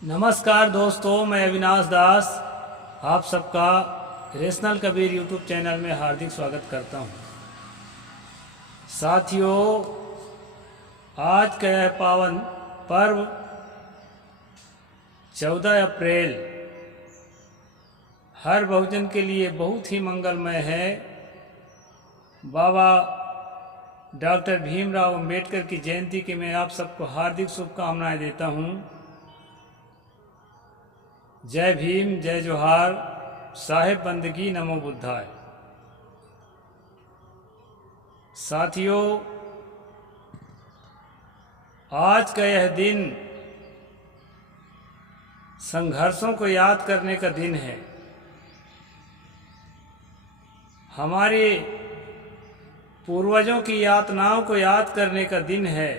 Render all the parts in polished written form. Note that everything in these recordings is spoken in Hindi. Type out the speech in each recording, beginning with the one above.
नमस्कार दोस्तों, मैं अविनाश दास आप सबका रेशनल कबीर यूट्यूब चैनल में हार्दिक स्वागत करता हूं। साथियों, आज का यह पावन पर्व 14 अप्रैल हर बहुजन के लिए बहुत ही मंगलमय है। बाबा डॉक्टर भीमराव अंबेडकर की जयंती की मैं आप सबको हार्दिक शुभकामनाएं देता हूं। जय भीम, जय जोहार, साहेब बंदगी, नमो बुद्धाय। साथियों, आज का यह दिन संघर्षों को याद करने का दिन है। हमारे पूर्वजों की यातनाओं को याद करने का दिन है।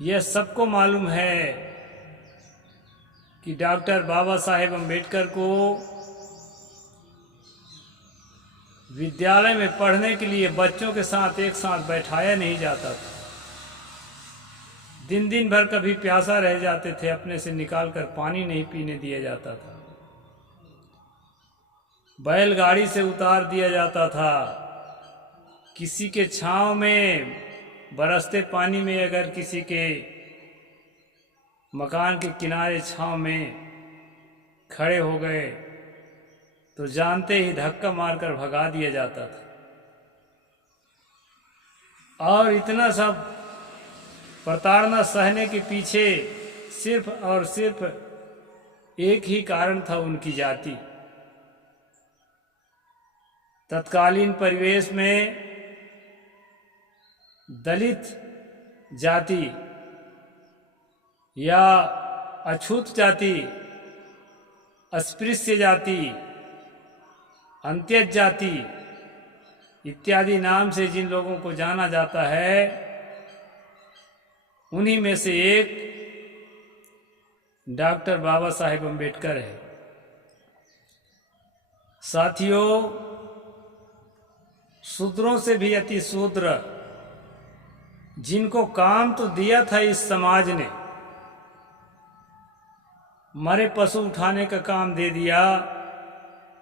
यह सबको मालूम है कि डॉक्टर बाबा साहेब अम्बेडकर को विद्यालय में पढ़ने के लिए बच्चों के साथ एक साथ बैठाया नहीं जाता था। दिन दिन भर कभी प्यासा रह जाते थे, अपने से निकाल कर पानी नहीं पीने दिया जाता था। बैलगाड़ी से उतार दिया जाता था। किसी के छांव में बरसते पानी में अगर किसी के मकान के किनारे छांव में खड़े हो गए तो जानते ही धक्का मारकर भगा दिया जाता था। और इतना सब प्रताड़ना सहने के पीछे सिर्फ और सिर्फ एक ही कारण था, उनकी जाति। तत्कालीन परिवेश में दलित जाति या अछूत जाति, अस्पृश्य जाति, अंत्यज जाति इत्यादि नाम से जिन लोगों को जाना जाता है, उन्हीं में से एक डॉक्टर बाबा साहेब अम्बेडकर है। साथियों, शूद्रों से भी अति शूद्र, जिनको काम तो दिया था इस समाज ने, मरे पशु उठाने का काम दे दिया,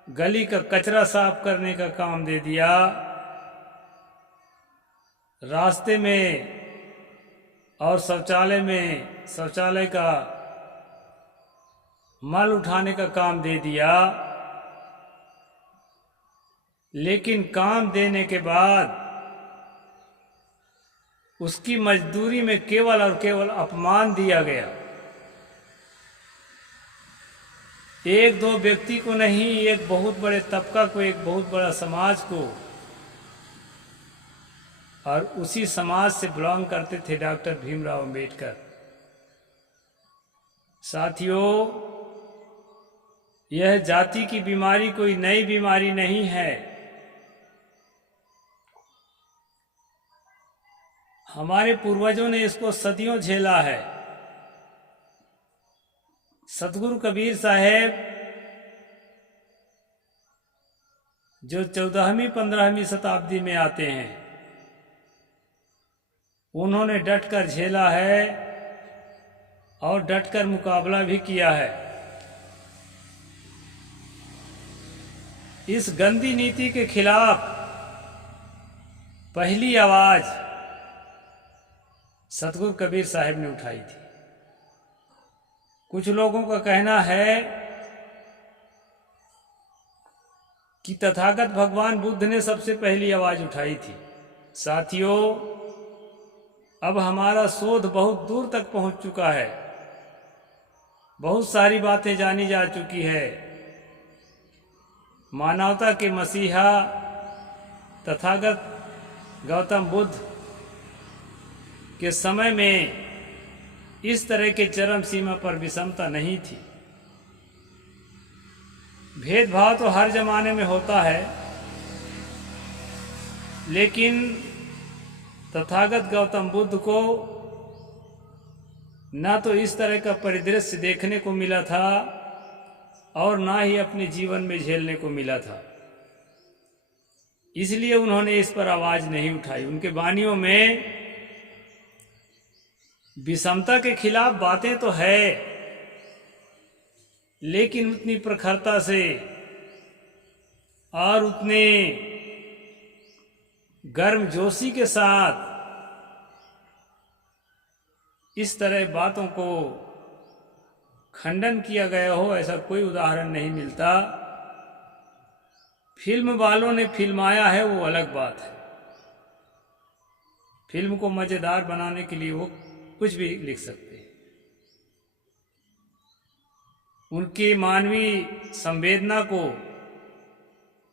गली का कचरा साफ करने का काम दे दिया, रास्ते में और शौचालय में शौचालय का मल उठाने का काम दे दिया। लेकिन काम देने के बाद उसकी मजदूरी में केवल और केवल अपमान दिया गया। एक दो व्यक्ति को नहीं, एक बहुत बड़े तबका को, एक बहुत बड़ा समाज को। और उसी समाज से बिलोंग करते थे डॉक्टर भीमराव अंबेडकर। साथियों, यह जाति की बीमारी कोई नई बीमारी नहीं है। हमारे पूर्वजों ने इसको सदियों झेला है। सतगुरु कबीर साहेब, जो 14वीं 15वीं शताब्दी में आते हैं, उन्होंने डटकर झेला है और डटकर मुकाबला भी किया है। इस गंदी नीति के खिलाफ पहली आवाज सतगुरु कबीर साहेब ने उठाई थी। कुछ लोगों का कहना है कि तथागत भगवान बुद्ध ने सबसे पहली आवाज उठाई थी। साथियों, अब हमारा शोध बहुत दूर तक पहुंच चुका है। बहुत सारी बातें जानी जा चुकी है। मानवता के मसीहा तथागत गौतम बुद्ध के समय में इस तरह के चरम सीमा पर विषमता नहीं थी। भेदभाव तो हर जमाने में होता है, लेकिन तथागत गौतम बुद्ध को ना तो इस तरह का परिदृश्य देखने को मिला था और ना ही अपने जीवन में झेलने को मिला था। इसलिए उन्होंने इस पर आवाज नहीं उठाई। उनके वाणियों में विषमता के खिलाफ बातें तो है, लेकिन उतनी प्रखरता से और उतने गर्मजोशी के साथ इस तरह बातों को खंडन किया गया हो, ऐसा कोई उदाहरण नहीं मिलता। फिल्म वालों ने फिल्माया है वो अलग बात है। फिल्म को मजेदार बनाने के लिए वो कुछ भी लिख सकते हैं। उनकी मानवीय संवेदना को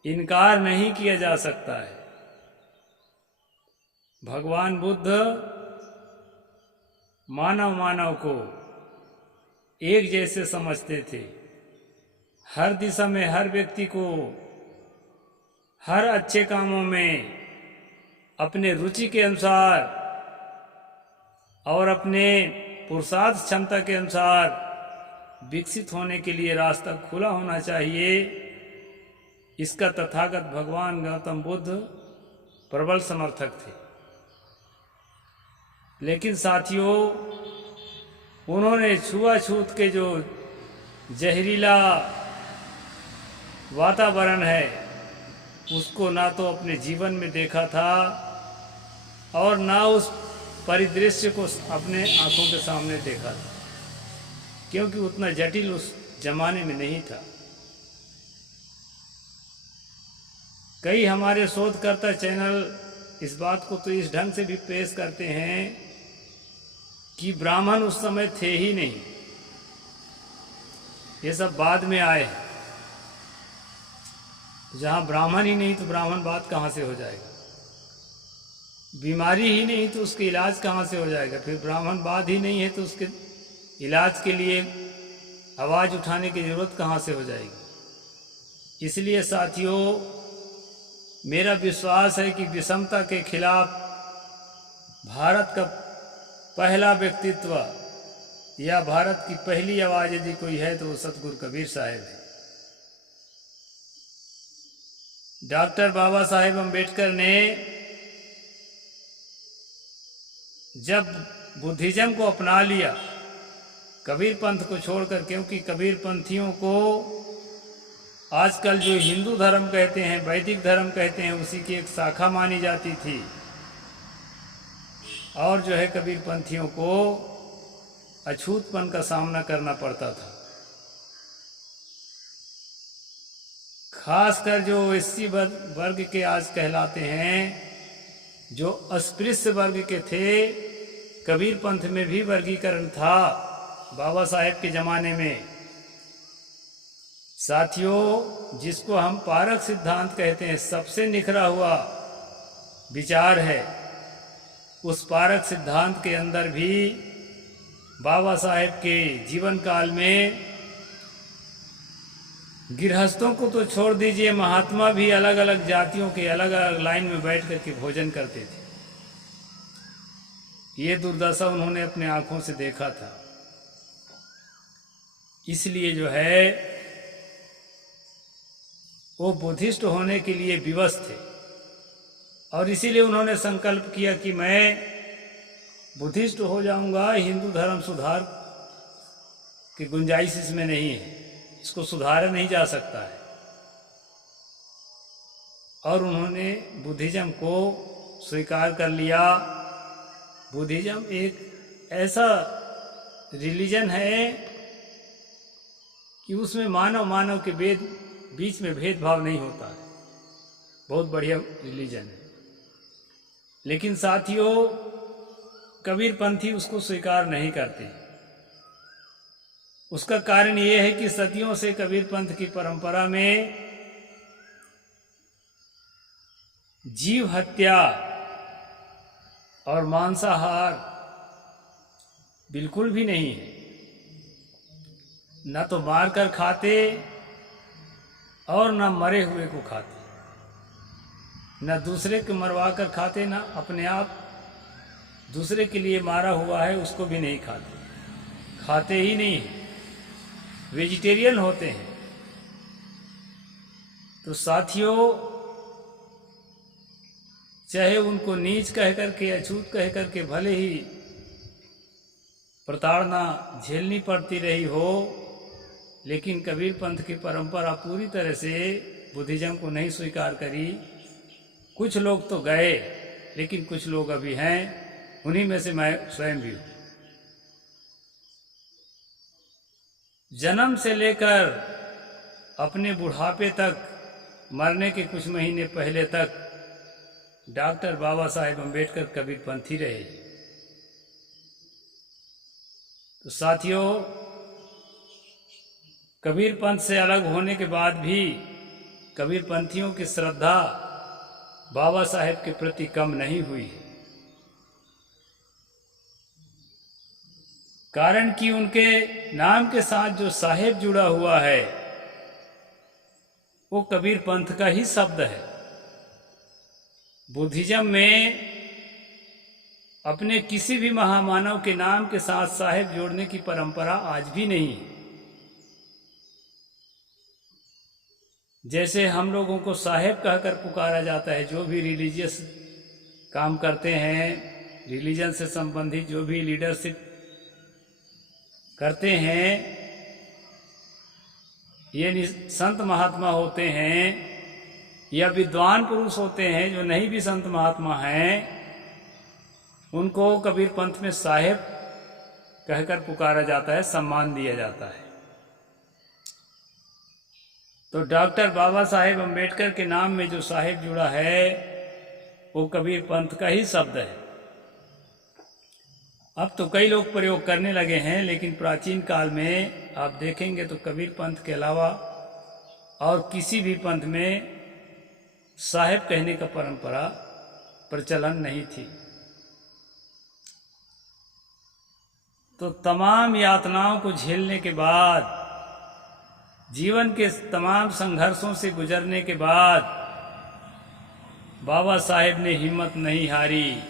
इनकार नहीं किया जा सकता है। भगवान बुद्ध मानव को एक जैसे समझते थे। हर दिशा में हर व्यक्ति को हर अच्छे कामों में अपने रुचि के अनुसार और अपने पुरुषार्थ क्षमता के अनुसार विकसित होने के लिए रास्ता खुला होना चाहिए। इसका तथागत भगवान गौतम बुद्ध प्रबल समर्थक थे। लेकिन साथियों, उन्होंने छुआछूत के जो जहरीला वातावरण है उसको ना तो अपने जीवन में देखा था और ना उस परिदृश्य को अपने आंखों के सामने देखा था, क्योंकि उतना जटिल उस जमाने में नहीं था। कई हमारे शोधकर्ता चैनल इस बात को तो इस ढंग से भी पेश करते हैं कि ब्राह्मण उस समय थे ही नहीं, ये सब बाद में आए हैं। जहाँ ब्राह्मण ही नहीं तो ब्राह्मण बात कहाँ से हो जाएगा? बीमारी ही नहीं तो उसके इलाज कहाँ से हो जाएगा? फिर ब्राह्मण बाद ही नहीं है तो उसके इलाज के लिए आवाज़ उठाने की ज़रूरत कहाँ से हो जाएगी? इसलिए साथियों, मेरा विश्वास है कि विषमता के खिलाफ भारत का पहला व्यक्तित्व या भारत की पहली आवाज़ यदि कोई है तो वो सतगुरु कबीर साहब है। डॉक्टर बाबा साहेब अम्बेडकर ने जब बुद्धिज्म को अपना लिया कबीर पंथ को छोड़कर, क्योंकि कबीर पंथियों को आजकल जो हिंदू धर्म कहते हैं, वैदिक धर्म कहते हैं, उसी की एक शाखा मानी जाती थी। और जो है कबीर पंथियों को अछूतपन का सामना करना पड़ता था। खासकर जो एससी वर्ग के आज कहलाते हैं, जो अस्पृश्य वर्ग के थे, कबीर पंथ में भी वर्गीकरण था बाबा साहेब के ज़माने में। साथियों, जिसको हम पारक सिद्धांत कहते हैं, सबसे निखरा हुआ विचार है, उस पारक सिद्धांत के अंदर भी बाबा साहेब के जीवन काल में गृहस्थों को तो छोड़ दीजिए, महात्मा भी अलग अलग जातियों के अलग अलग लाइन में बैठ कर के भोजन करते थे। ये दुर्दशा उन्होंने अपने आंखों से देखा था। इसलिए जो है वो बुद्धिस्ट होने के लिए विवश थे और इसीलिए उन्होंने संकल्प किया कि मैं बुद्धिस्ट हो जाऊंगा। हिंदू धर्म सुधार की गुंजाइश इसमें नहीं है, इसको सुधारा नहीं जा सकता है। और उन्होंने बुद्धिज्म को स्वीकार कर लिया। बुद्धिज्म एक ऐसा रिलीजन है कि उसमें मानव के बीच में भेदभाव नहीं होता है। बहुत बढ़िया रिलीजन है। लेकिन साथियों, कबीरपंथी उसको स्वीकार नहीं करते। उसका कारण ये है कि सदियों से कबीरपंथ की परंपरा में जीव हत्या और मांसाहार बिल्कुल भी नहीं है। न तो मारकर खाते और न मरे हुए को खाते, न दूसरे को मरवा कर खाते, न अपने आप दूसरे के लिए मारा हुआ है उसको भी नहीं खाते ही नहीं है, वेजिटेरियन होते हैं। तो साथियों, चाहे उनको नीच कह करके, अछूत कह करके भले ही प्रताड़ना झेलनी पड़ती रही हो, लेकिन कबीर पंथ की परंपरा पूरी तरह से बुद्धिज्म को नहीं स्वीकार करी। कुछ लोग तो गए, लेकिन कुछ लोग अभी हैं, उन्हीं में से मैं स्वयं भी हूँ। जन्म से लेकर अपने बुढ़ापे तक, मरने के कुछ महीने पहले तक डॉक्टर बाबा साहेब अम्बेडकर कबीरपंथी रहे। तो साथियों, कबीरपंथ से अलग होने के बाद भी कबीरपंथियों की श्रद्धा बाबा साहेब के प्रति कम नहीं हुई है। कारण कि उनके नाम के साथ जो साहेब जुड़ा हुआ है वो कबीर पंथ का ही शब्द है। बुद्धिज्म में अपने किसी भी महामानव के नाम के साथ साहेब जोड़ने की परंपरा आज भी नहीं है। जैसे हम लोगों को साहेब कहकर पुकारा जाता है, जो भी रिलीजियस काम करते हैं, रिलीजन से संबंधित जो भी लीडरशिप करते हैं, ये संत महात्मा होते हैं या विद्वान पुरुष होते हैं, जो नहीं भी संत महात्मा हैं, उनको कबीर पंथ में साहेब कहकर पुकारा जाता है, सम्मान दिया जाता है। तो डॉक्टर बाबा साहेब अम्बेडकर के नाम में जो साहेब जुड़ा है वो कबीर पंथ का ही शब्द है। अब तो कई लोग प्रयोग करने लगे हैं, लेकिन प्राचीन काल में आप देखेंगे तो कबीर पंथ के अलावा और किसी भी पंथ में साहेब कहने का परंपरा प्रचलन नहीं थी। तो तमाम यातनाओं को झेलने के बाद, जीवन के तमाम संघर्षों से गुजरने के बाद बाबा साहेब ने हिम्मत नहीं हारी,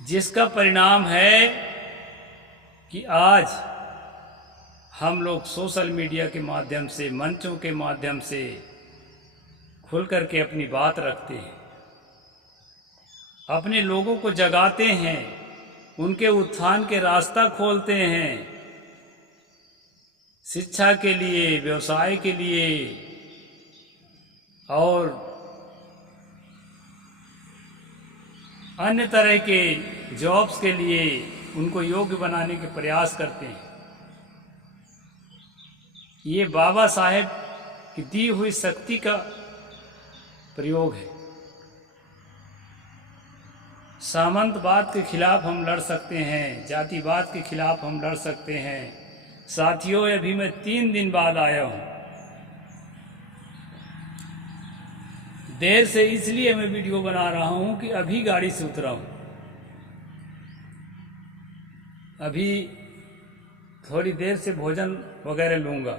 जिसका परिणाम है कि आज हम लोग सोशल मीडिया के माध्यम से, मंचों के माध्यम से खुल करके अपनी बात रखते हैं, अपने लोगों को जगाते हैं, उनके उत्थान के रास्ता खोलते हैं, शिक्षा के लिए, व्यवसाय के लिए और अन्य तरह के जॉब्स के लिए उनको योग्य बनाने के प्रयास करते हैं। ये बाबा साहेब की दी हुई शक्ति का प्रयोग है। सामंतवाद के खिलाफ हम लड़ सकते हैं, जातिवाद के खिलाफ हम लड़ सकते हैं। साथियों, अभी मैं 3 दिन बाद आया हूँ। देर से इसलिए मैं वीडियो बना रहा हूँ कि अभी गाड़ी से उतरा हूँ। अभी थोड़ी देर से भोजन वगैरह लूँगा।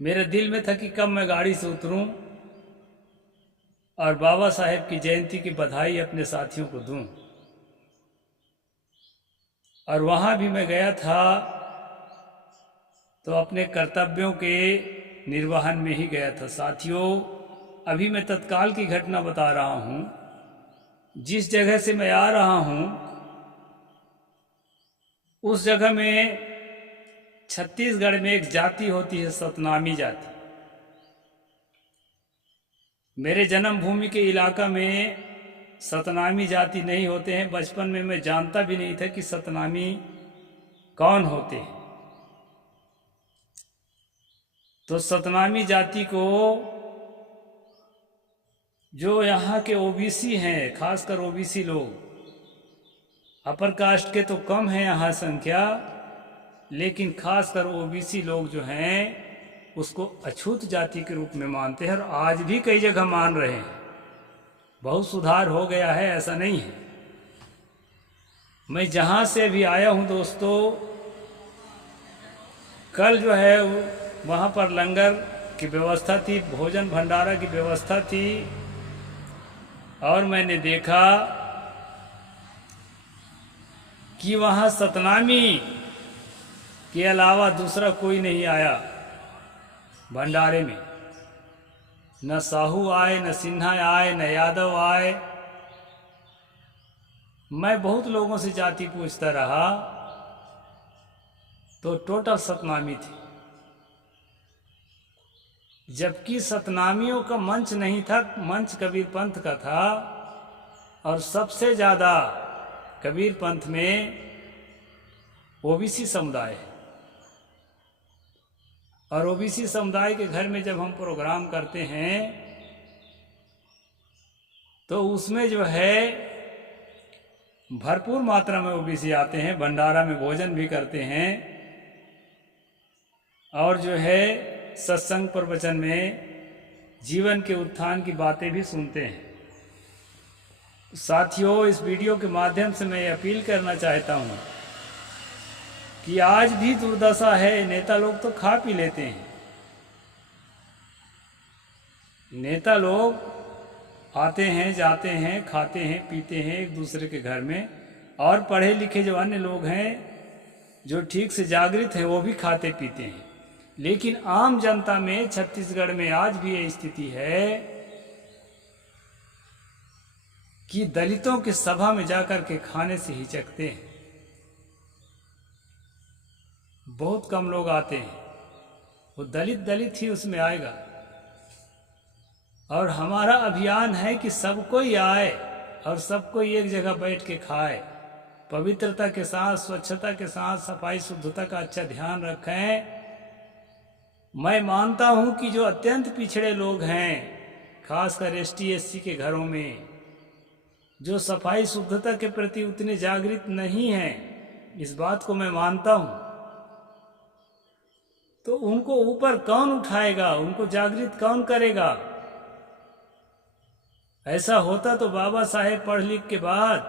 मेरे दिल में था कि कब मैं गाड़ी से उतरूं और बाबा साहेब की जयंती की बधाई अपने साथियों को दूं। और वहाँ भी मैं गया था तो अपने कर्तव्यों के निर्वहन में ही गया था। साथियों, अभी मैं तत्काल की घटना बता रहा हूँ। जिस जगह से मैं आ रहा हूँ उस जगह में छत्तीसगढ़ में एक जाति होती है, सतनामी जाति। मेरे जन्मभूमि के इलाका में सतनामी जाति नहीं होते हैं। बचपन में मैं जानता भी नहीं था कि सतनामी कौन होते हैं। तो सतनामी जाति को, जो यहाँ के ओबीसी हैं, खासकर ओबीसी लोग, अपर कास्ट के तो कम है यहाँ संख्या, लेकिन खासकर ओबीसी लोग जो हैं उसको अछूत जाति के रूप में मानते हैं और आज भी कई जगह मान रहे हैं। बहुत सुधार हो गया है, ऐसा नहीं है। मैं जहाँ से अभी आया हूँ दोस्तों, कल जो है वहाँ पर लंगर की व्यवस्था थी, भोजन भंडारा की व्यवस्था थी, और मैंने देखा कि वहाँ सतनामी के अलावा दूसरा कोई नहीं आया भंडारे में। न साहू आए, न सिन्हा आए, न यादव आए, मैं बहुत लोगों से जाति पूछता रहा तो टोटल सतनामी थी, जबकि सतनामियों का मंच नहीं था, मंच कबीर पंथ का था। और सबसे ज़्यादा कबीर पंथ में ओबीसी समुदाय है। और ओबीसी समुदाय के घर में जब हम प्रोग्राम करते हैं तो उसमें जो है भरपूर मात्रा में ओबीसी आते हैं, भंडारा में भोजन भी करते हैं और जो है सत्संग प्रवचन में जीवन के उत्थान की बातें भी सुनते हैं। साथियों, इस वीडियो के माध्यम से मैं अपील करना चाहता हूँ कि आज भी दुर्दशा है। नेता लोग तो खा पी लेते हैं, नेता लोग आते हैं, जाते हैं, खाते हैं, पीते हैं एक दूसरे के घर में, और पढ़े लिखे जो अन्य लोग हैं जो ठीक से जागृत हैं वो भी खाते पीते हैं। लेकिन आम जनता में छत्तीसगढ़ में आज भी ये स्थिति है कि दलितों की सभा में जाकर के खाने से हिचकते हैं। बहुत कम लोग आते हैं, वो दलित ही उसमें आएगा। और हमारा अभियान है कि सब कोई आए और सब कोई एक जगह बैठ के खाए, पवित्रता के साथ, स्वच्छता के साथ, सफाई शुद्धता का अच्छा ध्यान रखें। मैं मानता हूं कि जो अत्यंत पिछड़े लोग हैं, खासकर एसटी एससी के घरों में, जो सफाई शुद्धता के प्रति उतने जागृत नहीं हैं, इस बात को मैं मानता हूं, तो उनको ऊपर कौन उठाएगा, उनको जागृत कौन करेगा? ऐसा होता तो बाबा साहेब पढ़ लिख के बाद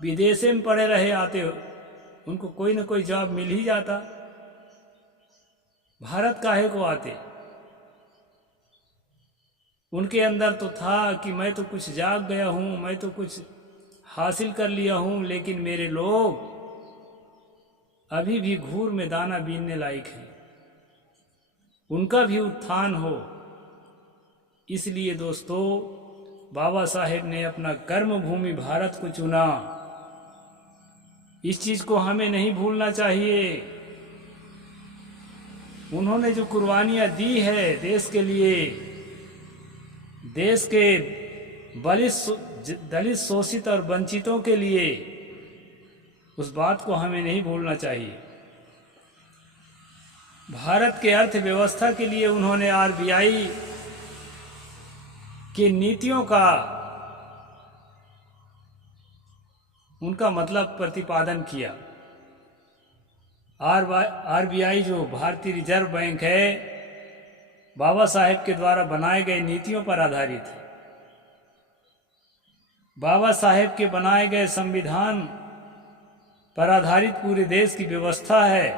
विदेश में पढ़े रहे आते हो, उनको कोई ना कोई जॉब मिल ही जाता। भारत काहे को आते? उनके अंदर तो था कि मैं तो कुछ जाग गया हूं, मैं तो कुछ हासिल कर लिया हूं, लेकिन मेरे लोग अभी भी घूर में दाना बीनने लायक हैं, उनका भी उत्थान हो। इसलिए दोस्तों, बाबा साहेब ने अपना कर्म भूमि भारत को चुना। इस चीज को हमें नहीं भूलना चाहिए। उन्होंने जो कुर्बानियां दी है देश के लिए, देश के दलित, शोषित और वंचितों के लिए, उस बात को हमें नहीं भूलना चाहिए। भारत के अर्थव्यवस्था के लिए उन्होंने आरबीआई की नीतियों का उनका मतलब प्रतिपादन किया। आरबीआई जो भारतीय रिजर्व बैंक है, बाबा साहेब के द्वारा बनाए गए नीतियों पर आधारित है। बाबा साहेब के बनाए गए संविधान पर आधारित पूरे देश की व्यवस्था है।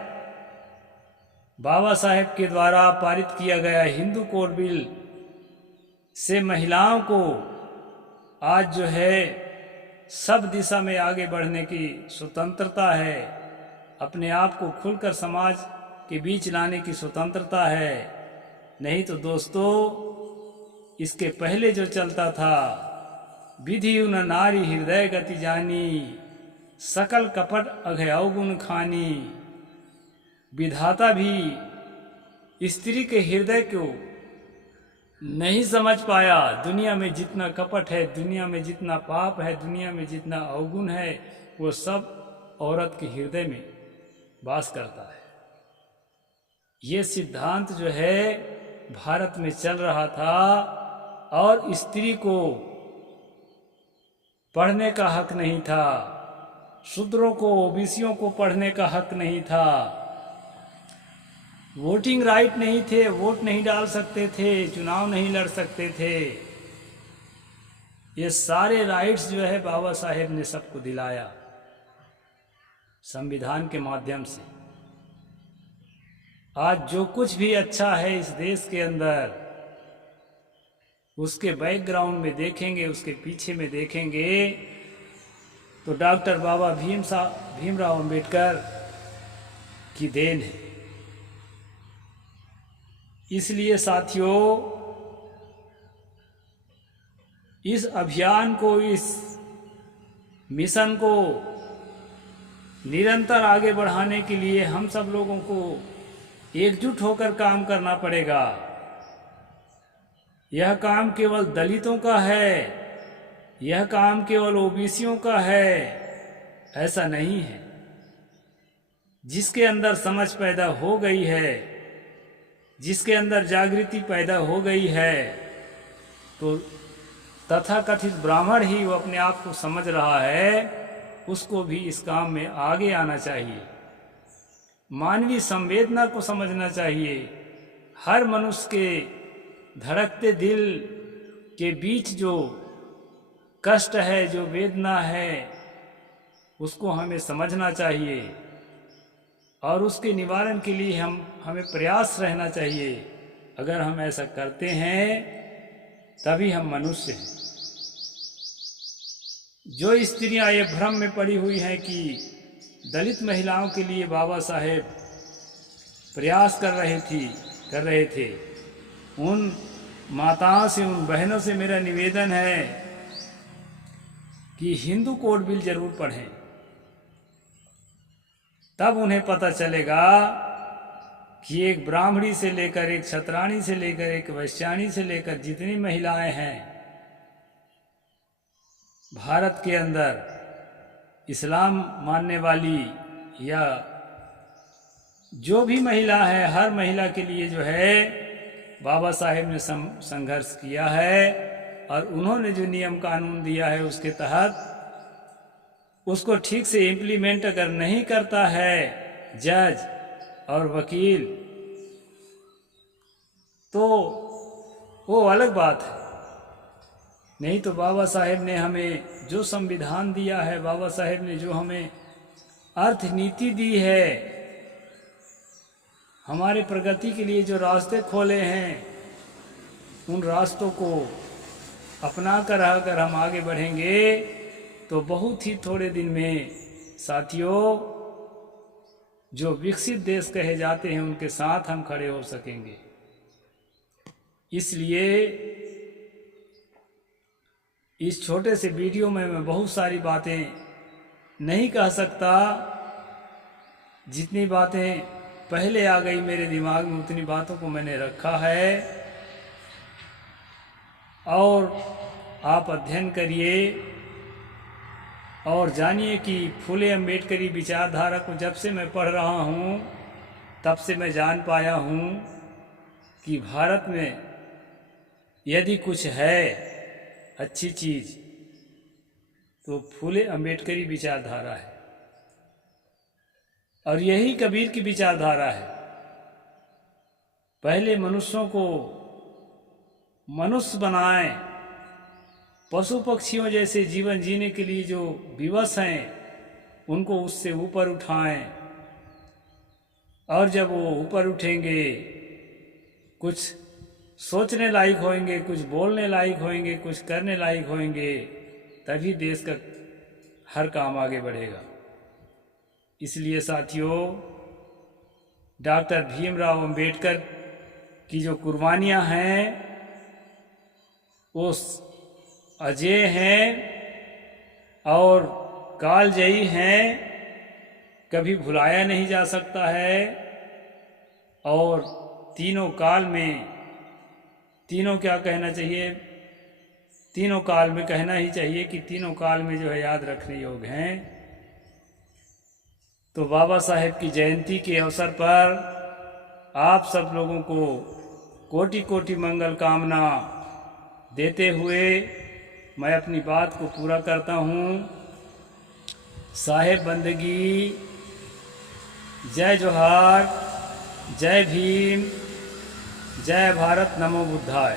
बाबा साहेब के द्वारा पारित किया गया हिंदू कोड बिल से महिलाओं को आज जो है सब दिशा में आगे बढ़ने की स्वतंत्रता है, अपने आप को खुलकर समाज के बीच लाने की स्वतंत्रता है। नहीं तो दोस्तों, इसके पहले जो चलता था, विधि उन नारी हृदय गति जानी, सकल कपट अघय अवगुण खानी। विधाता भी स्त्री के हृदय को नहीं समझ पाया। दुनिया में जितना कपट है, दुनिया में जितना पाप है, दुनिया में जितना अवगुण है, वो सब औरत के हृदय में वास करता है। ये सिद्धांत जो है भारत में चल रहा था, और स्त्री को पढ़ने का हक नहीं था, शूद्रों को, ओबीसियों को पढ़ने का हक नहीं था, वोटिंग राइट नहीं थे, वोट नहीं डाल सकते थे, चुनाव नहीं लड़ सकते थे। ये सारे राइट्स जो है बाबा साहेब ने सबको दिलाया संविधान के माध्यम से। आज जो कुछ भी अच्छा है इस देश के अंदर, उसके बैकग्राउंड में देखेंगे, उसके पीछे में देखेंगे तो डॉक्टर बाबा भीमराव अंबेडकर की देन है। इसलिए साथियों, इस अभियान को, इस मिशन को निरंतर आगे बढ़ाने के लिए हम सब लोगों को एकजुट होकर काम करना पड़ेगा। यह काम केवल दलितों का है, यह काम केवल ओबीसियों का है, ऐसा नहीं है। जिसके अंदर समझ पैदा हो गई है, जिसके अंदर जागृति पैदा हो गई है, तो तथाकथित ब्राह्मण ही वो अपने आप को समझ रहा है, उसको भी इस काम में आगे आना चाहिए। मानवीय संवेदना को समझना चाहिए। हर मनुष्य के धड़कते दिल के बीच जो कष्ट है, जो वेदना है, उसको हमें समझना चाहिए और उसके निवारण के लिए हमें प्रयास रहना चाहिए। अगर हम ऐसा करते हैं तभी हम मनुष्य हैं। जो स्त्रियां ये भ्रम में पड़ी हुई हैं कि दलित महिलाओं के लिए बाबा साहेब प्रयास कर रहे थे, उन माताओं से, उन बहनों से मेरा निवेदन है कि हिंदू कोड बिल जरूर पढ़ें। तब उन्हें पता चलेगा कि एक ब्राह्मणी से लेकर, एक क्षत्राणी से लेकर, एक वैश्याणी से लेकर जितनी महिलाएं हैं भारत के अंदर, इस्लाम मानने वाली या जो भी महिला है, हर महिला के लिए जो है बाबा साहेब ने संघर्ष किया है और उन्होंने जो नियम कानून दिया है उसके तहत उसको ठीक से इम्प्लीमेंट अगर नहीं करता है जज और वकील, तो वो अलग बात है। नहीं तो बाबा साहेब ने हमें जो संविधान दिया है, बाबा साहेब ने जो हमें अर्थ नीति दी है, हमारे प्रगति के लिए जो रास्ते खोले हैं, उन रास्तों को अपना कर अगर हम आगे बढ़ेंगे तो बहुत ही थोड़े दिन में साथियों, जो विकसित देश कहे जाते हैं उनके साथ हम खड़े हो सकेंगे। इसलिए इस छोटे से वीडियो में मैं बहुत सारी बातें नहीं कह सकता। जितनी बातें पहले आ गई मेरे दिमाग में उतनी बातों को मैंने रखा है और आप अध्ययन करिए और जानिए कि फूले अम्बेडकरी विचारधारा को जब से मैं पढ़ रहा हूँ तब से मैं जान पाया हूँ कि भारत में यदि कुछ है अच्छी चीज़ तो फूले अम्बेडकरी विचारधारा है और यही कबीर की विचारधारा है। पहले मनुष्यों को मनुष्य बनाएं, पशु पक्षियों जैसे जीवन जीने के लिए जो विवश हैं उनको उससे ऊपर उठाएं और जब वो ऊपर उठेंगे, कुछ सोचने लायक होंगे, कुछ बोलने लायक होंगे, कुछ करने लायक होंगे, तभी देश का हर काम आगे बढ़ेगा। इसलिए साथियों, डॉक्टर भीमराव अंबेडकर की जो कुर्बानियां हैं वो अजेय हैं और कालजयी हैं, कभी भुलाया नहीं जा सकता है। और तीनों काल में, तीनों क्या कहना चाहिए, तीनों काल में कहना ही चाहिए कि तीनों काल में जो है याद रखने योग्य हैं। तो बाबा साहेब की जयंती के अवसर पर आप सब लोगों को कोटि कोटि मंगल कामना देते हुए मैं अपनी बात को पूरा करता हूँ। साहेब बंदगी, जय जोहार, जय भीम, जय भारत, नमो बुद्धाय।